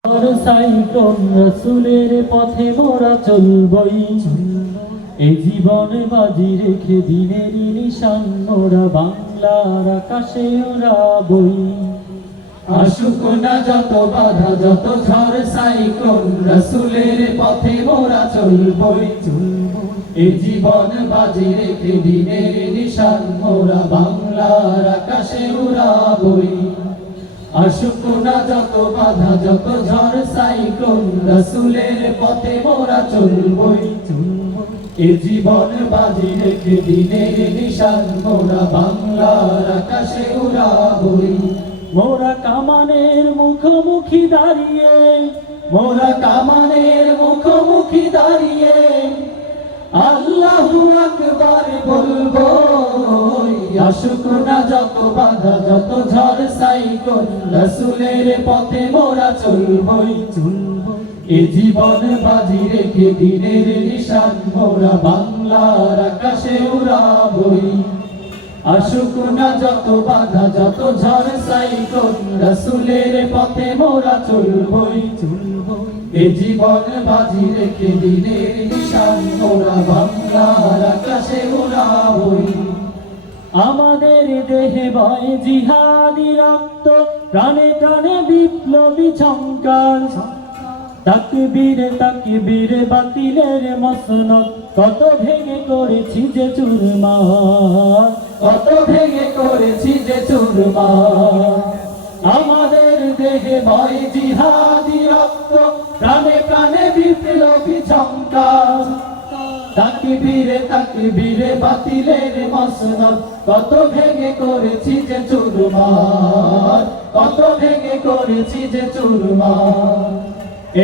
Cyclone রাসূলের পথে মোরা চলবই, এই জীবন বাজি রেখে দিনের নিশান মোরা বাংলার আকাশে ওড়াবই। আসুক না যত বাধা যত ঝড় সাইক্লোন রাসূলের পথে মোরা চলবই, এই জীবন বাজি রেখে দিনের নিশান মোরা বাংলার আকাশে উড়াবই। আসুক না যত বাধা যত ঝড় সাইক্লোন রাসূলের পথে মোরা চলবই, এই জীবন বাজি রেখে দিনের নিশান মোরা বাংলার আকাশে উড়াবই। মোরা কামানের মুখোমুখি দাঁড়িয়ে, মোরা কামানের মুখোমুখি দাঁড়িয়ে আল্লাহু আকবার বলবো। আসুক না যত বাধা যত ঝড় সাইক্লোন রাসূলের পথে মোরা চলবই, এ জীবন বাজি রেখে দিনের নিশান মোরা বাংলার আকাশে উড়াবই। আসুক না যত বাধা যত ঝড় সাইক্লোন রাসূলের পথে মোরা চলবই, এ জীবন বাজি রেখে দিনের নিশান মোরা বাংলার আকাশে উড়াবই। আমাদের দেহে বয় জিহাদি রক্ত, প্রাণে প্রাণে বিপ্লবী ঝংকার। তাকবীরে তাকবীরে বাতিলের মসনদ, কত ভেঙে করেছি যে চুরমার, কত ভেঙে করেছি যে চুরমার। আমাদের দেহে বয় জিহাদি রক্ত, প্রাণে প্রাণে বিপ্লবী ঝংকার। তাকবীরে তাকবীরে বাতিলের মসনদ, কত ভেঙে করেছি যে চুরমার, কত ভেঙে করেছি যে চুরমার।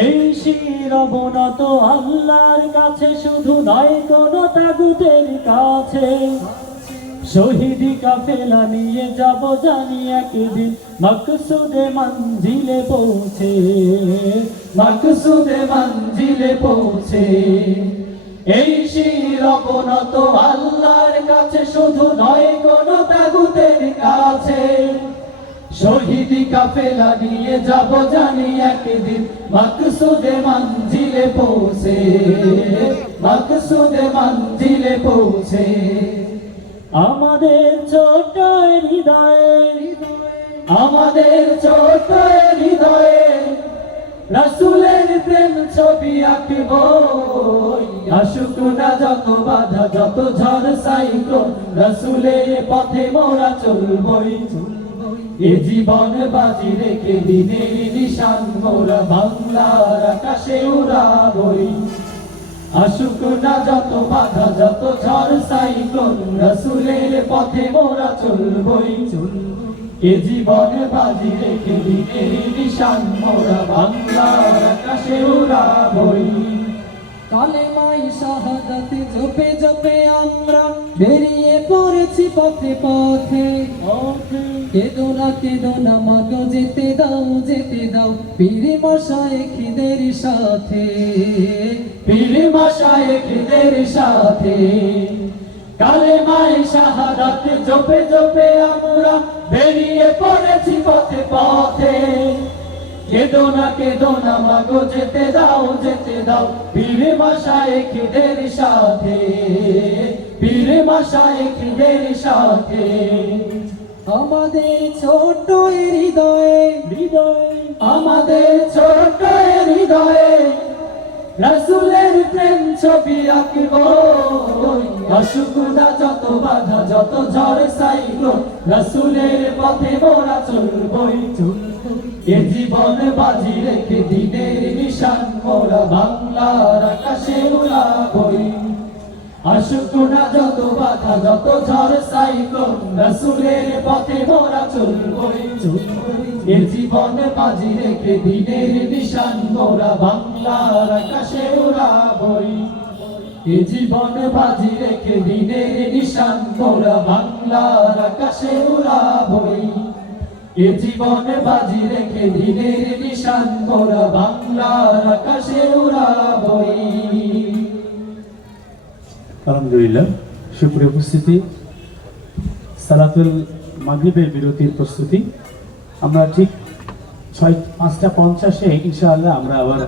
এই শির অবনত আল্লাহর কাছে, শুধু নয় কোন তাগুতের কাছে। শহীদি কাফেলা নিয়ে যাব জানি একদিন মকসুদে মঞ্জিলে পৌঁছে, মকসুদে মঞ্জিলে পৌঁছে। এই শির অবনত আল্লাহর কাছে, শুধু নয় কোন তাগুতের কাছে। শহীদি কাফেলা নিয়ে যাব জানি একদিন মকসুদে মঞ্জিলে পৌঁছে, মকসুদে মঞ্জিলে পৌঁছে। আমাদের ছোট হৃদয়ে, আমাদের ছোট হৃদয়ে রাসূলের প্রেম ছবি আঁকবো। আসুক না যত বাধা যত ঝড় সাইক্লোন রাসূলের পথে মোরা চলবই, এ জীবন বাজি রেখে দিনের নিশান মোরা বাংলার আকাশে উড়াবই। আসুক না যত বাধা যত ঝড় সাইক্লোন রাসূলের পথে মোরা চলবই, এ জীবন বাজি রেখে দিনের নিশান মোরা বাংলার আকাশে উড়াবই। কালেমাই শাহাদাত জপে জপে আমরা বেরিয়ে পড়েছি পথে পথে। কেদো না মাগো যেতে দাও পীর মাশায়েখদের সাথে, পীর মাশায়েখদের সাথে। কালেমায়ে শাহাদাত জপে জপে আমরা বেরিয়ে পড়েছি পথে পথে। কেদো না মাগো যেতে দাও পীর মাশায়েখদের সাথে, পীর মাশায়েখদের সাথে। আমাদের ছোট হৃদয়ে, আমাদের ছোট হৃদয়ে রাসূলের প্রেম ছবি আঁকবো। আসুক না যত বাধা যত ঝড় সাইক্লোন রাসূলের পথে মোরা চলবই, এ জীবন বাজি রেখে দিনের নিশান মোরা বাংলার আকাশে উড়াবই। আসুক না যত বাধা যত ঝড় সাইক্লোন রাসূলের পথে মোরা চলবই, এ জীবন বাজি রেখে দিনের নিশান মোরা বাংলার আকাশে উড়াবই। এ জীবন বাজি রেখে দিনের নিশান মোরা বাংলার আকাশে উড়াবই। এ জীবন বাজি রেখে দিনের নিশান মোরা বাংলার আকাশে উড়াবই। আলহামদুলিল্লাহ, সুপ্রিয় উপস্থিতি, সালাতুল মাগরিবের বিরতির প্রস্তুতি। আমরা ঠিক 5:50 ইনশাআল্লাহ আমরা আবার